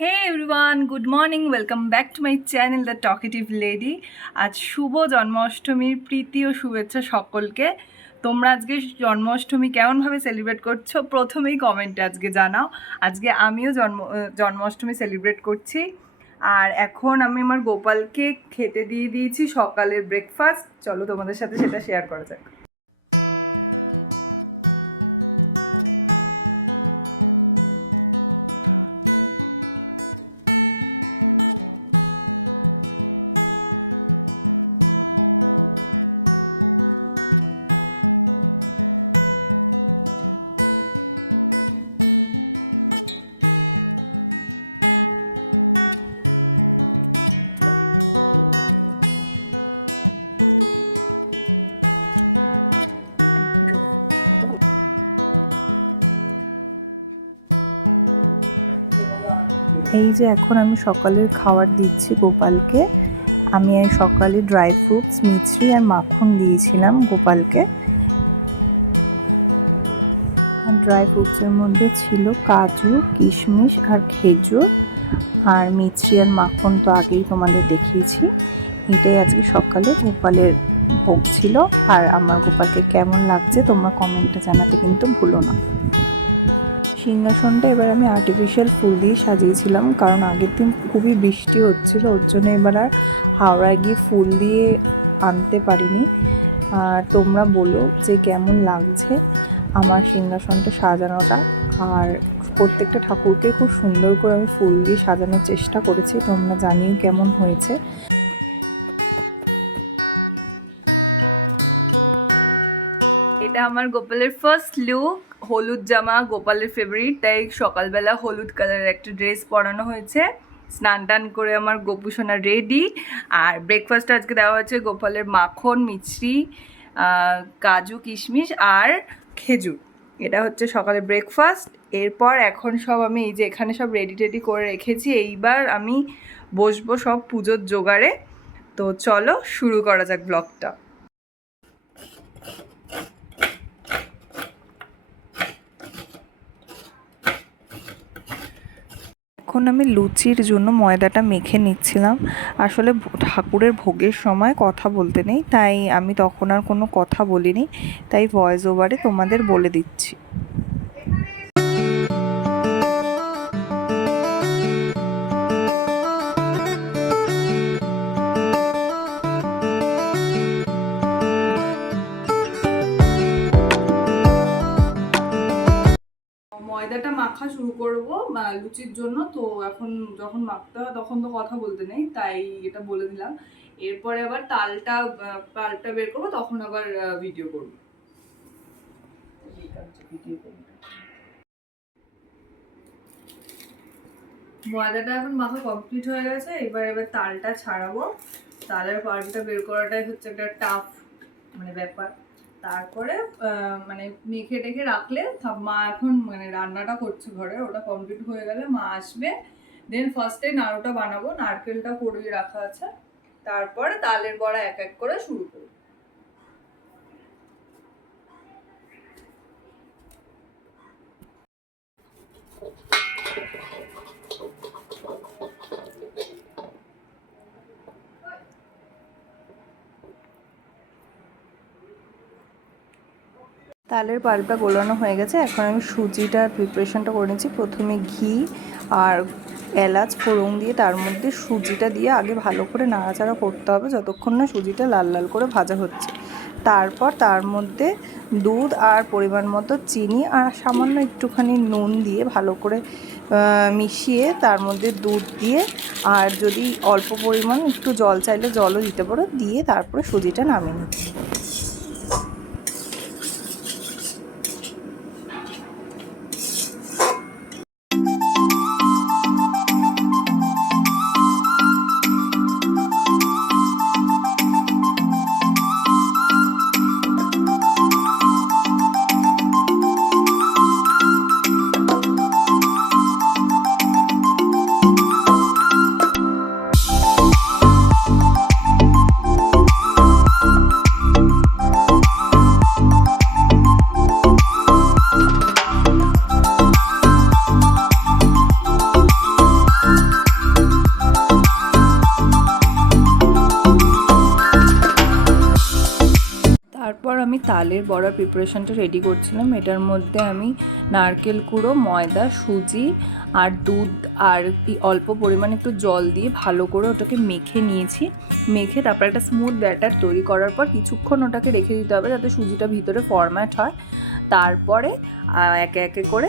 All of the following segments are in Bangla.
Hey everyone, good morning. Welcome back to my channel The Talkative Lady. আজ শুভ জন্মাষ্টমীর প্রীতি ও শুভেচ্ছা সকলকে। তোমরা আজকে জন্মাষ্টমী কেমনভাবে সেলিব্রেট করছো প্রথমেই কমেন্টে আজকে জানাও। আজকে আমিও জন্মাষ্টমী সেলিব্রেট করছি। আর এখন আমি আমার গোপালকে খেতে দিয়ে দিয়েছি সকালের ব্রেকফাস্ট। চলো তোমাদের সাথে সেটা শেয়ার করা যাক। এই যে এখন আমি সকালের খাবার দিচ্ছি গোপালকে। আমি সকালে ড্রাই ফ্রুটস, মিছরি আর মাখন দিয়েছিলাম গোপালকে। আর ড্রাই ফ্রুটসের মধ্যে ছিল কাজু, কিশমিশ আর খেজুর। আর মিছরি আর মাখন তো আগেই তোমাদের দেখিয়েছি। এটাই আজকে সকালে গোপালের ভোগ ছিল। আর আমার গোপালকে কেমন লাগছে তোমরা কমেন্টে জানাতে কিন্তু ভুলো না। সিংহাসনটা এবার আমি আর্টিফিশিয়াল ফুল দিয়ে সাজিয়েছিলাম, কারণ আগের দিন খুবই বৃষ্টি হচ্ছিল, ওর জন্য এবার আর হাওড়ায় গিয়ে ফুল দিয়ে আনতে পারিনি। আর তোমরা বলো যে কেমন লাগছে আমার সিংহাসনটা সাজানোটা। আর প্রত্যেকটা ঠাকুরকে খুব সুন্দর করে আমি ফুল দিয়ে সাজানোর চেষ্টা করেছি, তোমরা জানিও কেমন হয়েছে। এটা আমার গোপালের ফার্স্ট লুক। হলুদ জামা গোপালের ফেভারিট, তাই সকালবেলা হলুদ কালারের একটা ড্রেস পরানো হয়েছে। স্নান টান করে আমার গোপুসোনা রেডি। আর ব্রেকফাস্ট আজকে দেওয়া হয়েছে গোপালের মাখন, মিছরি, কাজু, কিশমিশ আর খেজুর। এটা হচ্ছে সকালে ব্রেকফাস্ট। এরপর এখন সব আমি এই যে এখানে সব রেডি টেডি করে রেখেছি, এইবার আমি বসবো সব পুজোর জোগাড়ে। তো চলো শুরু করা যাক ব্লগটা। এখন আমি লুচির জন্য ময়দাটা মেখে নিচ্ছিলাম। আসলে ঠাকুরের ভোগের সময় কথা বলতে নেই, তাই আমি তখন আর কোনো কথা বলিনি, তাই ভয়েস ওভারে তোমাদের বলে দিচ্ছি। ময়দাটা মাখা শুরু করব লুচির জন্য। তো এখন যখন মাখতে হয় তখন তো কথা বলতে নেই, তাই এটা বলে দিলাম। এরপরে আবার তালটা বের করবো, তখন আবার ভিডিও করবো। ময়দাটা এখন মাখা কমপ্লিট হয়ে গেছে। এবার তালটা ছাড়াবো। তালের পাল্পটা বের করাটাই হচ্ছে একটা টাফ ব্যাপার। তারপরে মেখে টেখে রাখলে মা এখন রান্নাটা করছে ঘরে, ওটা কমপ্লিট হয়ে গেলে মা আসবে। দেন ফার্স্টে নাড়ুটা বানাবো, নারকেলটা কুড়িয়ে রাখা আছে। তারপরে তালের বড়া এক এক করে শুরু করবো। তালের পাল্পটা গোলানো হয়ে গেছে। এখন আমি সুজিটার প্রিপারেশনটা করে নিচ্ছি। প্রথমে ঘি আর এলাচ ফোড়ন দিয়ে তার মধ্যে সুজিটা দিয়ে আগে ভালো করে নাড়াচাড়া করতে হবে যতক্ষণ না সুজিটা লাল লাল করে ভাজা হচ্ছে। তারপর তার মধ্যে দুধ আর পরিমাণ মতো চিনি আর সামান্য একটুখানি নুন দিয়ে ভালো করে মিশিয়ে তার মধ্যে দুধ দিয়ে, আর যদি অল্প পরিমাণ একটু জল চাইলে জলও দিতে পারো, দিয়ে তারপরে সুজিটা নামিয়ে নিচ্ছি। আমি তালের বড়ার প্রিপারেশনটা রেডি করছিলাম। এটার মধ্যে আমি নারকেল কুড়ো, ময়দা, সুজি আর দুধ আর অল্প পরিমাণে একটু জল দিয়ে ভালো করে ওটাকে মেখে নিয়েছি। মেখে তারপর একটা স্মুথ ব্যাটার তৈরি করার পর কিছুক্ষণ ওটাকে রেখে দিতে হবে যাতে সুজিটা ভিতরে ফরম্যাট হয়। তারপরে একে একে করে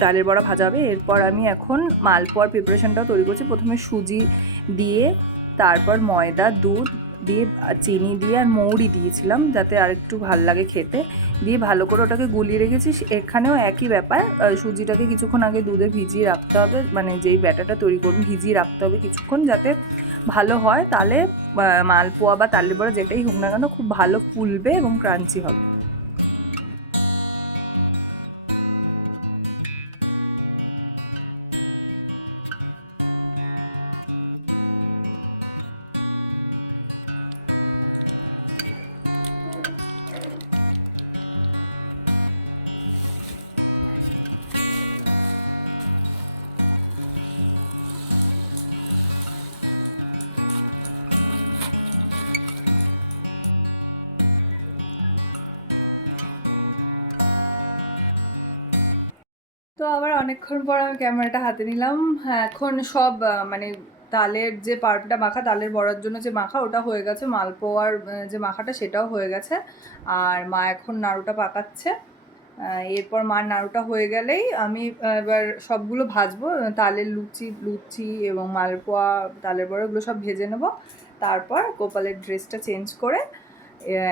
তালের বড়া ভাজা হবে। এরপর আমি এখন মালপোয়ার প্রিপারেশনটাও তৈরি করছি। প্রথমে সুজি দিয়ে, তারপর ময়দা, দুধ দিয়ে, চিনি দিয়ে আর মৌরি দিয়েছিলাম যাতে আরেকটু ভাল লাগে খেতে, দিয়ে ভালো করে ওটাকে গুলিয়ে রেখেছি। এখানেও একই ব্যাপার, সুজিটাকে কিছুক্ষণ আগে দুধে ভিজিয়ে রাখতে হবে, মানে যেই ব্যাটারটা তৈরি করবেন ভিজিয়ে রাখতে হবে কিছুক্ষণ, যাতে ভালো হয়। তাহলে মালপোয়া বা তালের বড়া যেটাই হোক না কেন খুব ভালো ফুলবে এবং ক্রাঞ্চি হবে। তো আবার অনেকক্ষণ পর আমি ক্যামেরাটা হাতে নিলাম। হ্যাঁ, এখন সব মানে তালের যে পাল্পটা মাখা, তালের বড়ার জন্য যে মাখা ওটা হয়ে গেছে, মালপোয়ার যে মাখাটা সেটাও হয়ে গেছে। আর মা এখন নাড়ুটা পাকাচ্ছে। এরপর মার নাড়ুটা হয়ে গেলেই আমি এবার সবগুলো ভাজবো। তালের লুচি এবং মালপোয়া, তালের বড়া ওগুলো সব ভেজে নেবো। তারপর গোপালের ড্রেসটা চেঞ্জ করে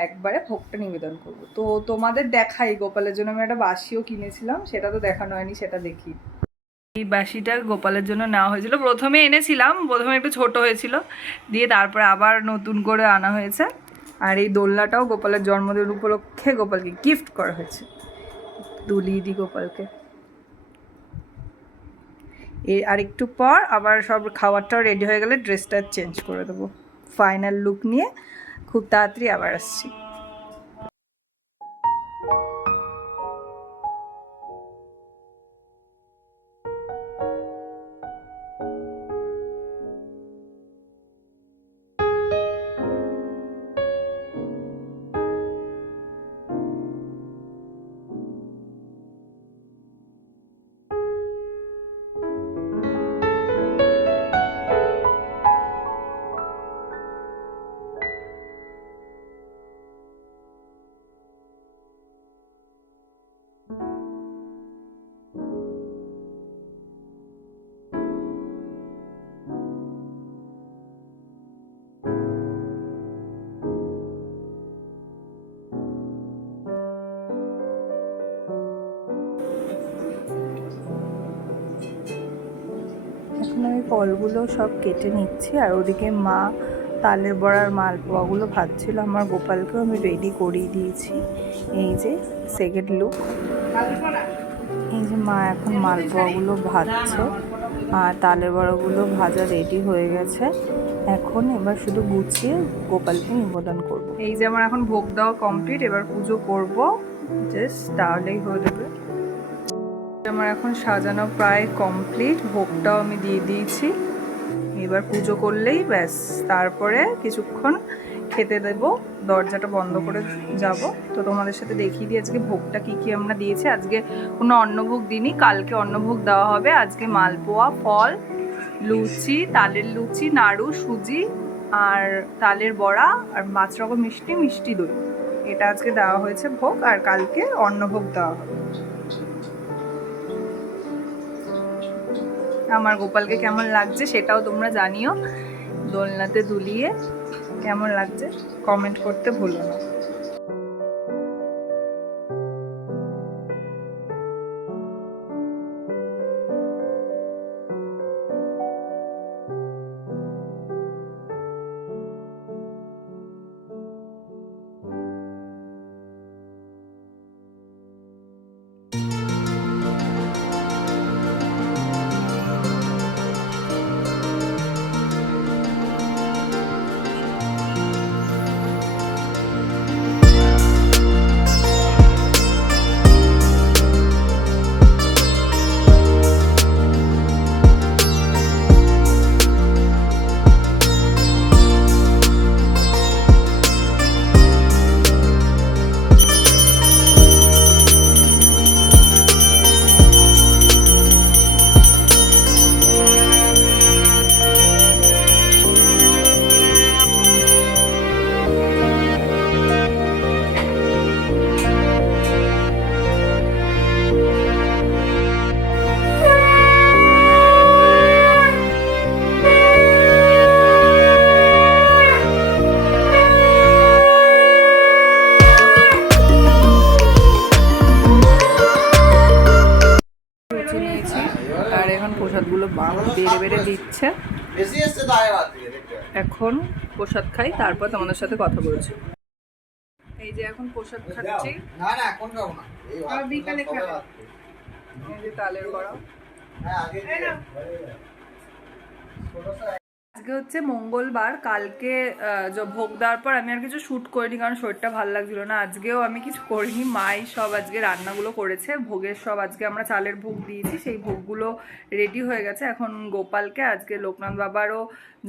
একবারে ভোগটা নিবেদন করবো। তো তোমাদের দেখাই, গোপালের জন্য আমি একটা বাসিও কিনেছিলাম, সেটা তো দেখানো হয়নি, সেটা দেখি। এই বাসিটা গোপালের জন্য নেওয়া হয়েছিল। প্রথমে এনেছিলাম, প্রথমে একটু ছোট হয়েছিল, দিয়ে তারপরে আবার নতুন করে আনা হয়েছে। আর এই দোলনাটাও গোপালের জন্মদিন উপলক্ষে গোপালকে গিফট করা হয়েছে। দুলিয়ে দিই গোপালকে। আর একটু পর আবার সব খাবারটাও রেডি হয়ে গেলে ড্রেসটা চেঞ্জ করে দেবো। ফাইনাল লুক নিয়ে খুব তাড়াতাড়ি আবার আসছি। এখন আমি ফলগুলো সব কেটে নিচ্ছি, আর ওদিকে মা তালের বড়ার মালপোয়াগুলো ভাজছিল। আমার গোপালকেও আমি রেডি করিয়ে দিয়েছি। এই যে সেকেন্ড লুক, এই যে মা এখন মালপোয়াগুলো ভাজছে আর তালের বড়াগুলো ভাজা রেডি হয়ে গেছে। এখন এবার শুধু গুছিয়ে গোপালকে নিবেদন করব। এই যে আমার এখন ভোগ দেওয়া কমপ্লিট, এবার পুজো করব জাস্ট, তাহলেই হয়ে যাবে। আমার এখন সাজানো প্রায় কমপ্লিট, ভোগটাও আমি দিয়ে দিয়েছি। এবার পুজো করলেই ব্যাস, তারপরে কিছুক্ষণ খেতে দেব, দরজাটা বন্ধ করে যাব। তো তোমাদের সাথে দেখিয়ে দিই আজকে ভোগটা কী কী আমরা দিয়েছি। আজকে কোনো অন্নভোগ দিইনি, কালকে অন্নভোগ দেওয়া হবে। আজকে মালপোয়া, ফল, লুচি, তালের লুচি, নাড়ু, সুজি আর তালের বড়া আর 5 রকম মিষ্টি, মিষ্টি দই, এটা আজকে দেওয়া হয়েছে ভোগ। আর কালকে অন্নভোগ দেওয়া হবে। আমার গোপালকে কেমন লাগছে সেটাও তোমরা জানিও। দোলনাতে দুলিয়ে কেমন লাগছে কমেন্ট করতে ভুলো না। প্রসাদগুলো বেড়ে বেড়ে দিচ্ছে। এখন প্রসাদ খাই, তারপর তোমাদের সাথে কথা বলছি। এই যে এখন প্রসাদ খাচ্ছি, বিকালে খাবো। এই যে তালের বড়া। আজকে হচ্ছে মঙ্গলবার, কালকে ভোগ দেওয়ার পর আমি আর কিছু শ্যুট করিনি, কারণ শরীরটা ভালো লাগছিল না। আজকেও আমি কিছু করিনি, মাই সব আজকে রান্নাগুলো করেছে। ভোগের সব আজকে আমরা চালের ভোগ দিয়েছি, সেই ভোগগুলো রেডি হয়ে গেছে। এখন গোপালকে, আজকে লোকনাথ বাবারও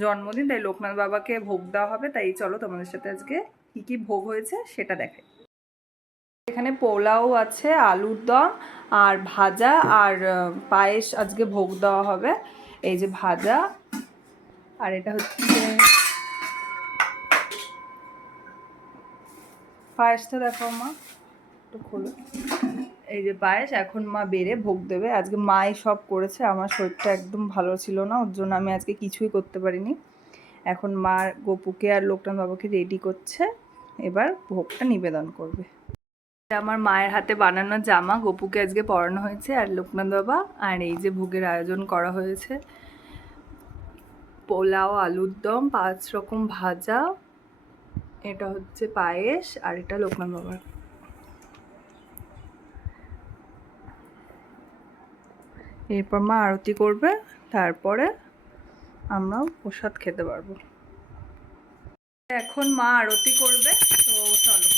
জন্মদিন, তাই লোকনাথ বাবাকে ভোগ দেওয়া হবে। তাই চলো তোমাদের সাথে আজকে কি কি ভোগ হয়েছে সেটা দেখাই। এখানে পোলাও আছে, আলুর দম আর ভাজা আর পায়েস আজকে ভোগ দেওয়া হবে। এই যে ভাজা, আর এটা হচ্ছে পায়েসটা, দেখো মা একটু খোলো। এই যে পায়েস, এখন মা বেড়ে ভোগ দেবে। আজকে মাই সব করেছে, আমার শরীরটা একদম ভালো ছিল না, ওর জন্য আমি আজকে কিছুই করতে পারিনি। এখন মা গোপুকে আর লোকনাথ বাবাকে রেডি করছে, এবার ভোগটা নিবেদন করবে। আমার মায়ের হাতে বানানো জামা গোপুকে আজকে পরানো হয়েছে আর লোকনাথ বাবা। আর এই যে ভোগের আয়োজন করা হয়েছে, পোলাও, আলুর দম, 5 রকম ভাজা, এটা হচ্ছে পায়েস, আর এটা লোকনাথ বাবার। এরপর মা আরতি করবে, তারপরে আমরাও প্রসাদ খেতে পারবো। এখন মা আরতি করবে, তো চলো।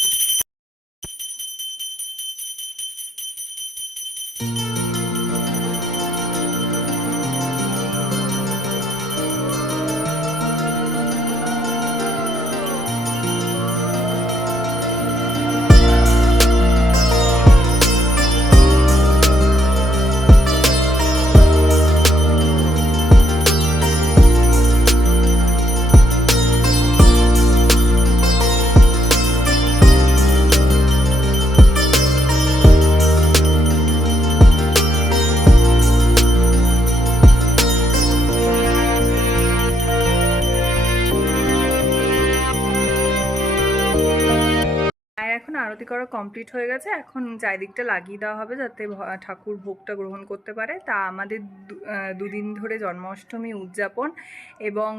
এখন আরতি করা কমপ্লিট হয়ে গেছে, এখন চারিদিকটা লাগিয়ে দেওয়া হবে যাতে ঠাকুর ভোগটা গ্রহণ করতে পারে। তা আমাদের দুদিন ধরে জন্মাষ্টমী উদযাপন এবং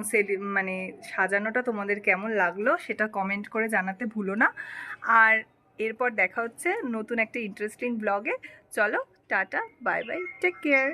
মানে সাজানোটা তোমাদের কেমন লাগলো সেটা কমেন্ট করে জানাতে ভুলো না। আর এরপর দেখা হচ্ছে নতুন একটা ইন্টারেস্টিং ব্লগে। চলো, tata, bye bye, take care.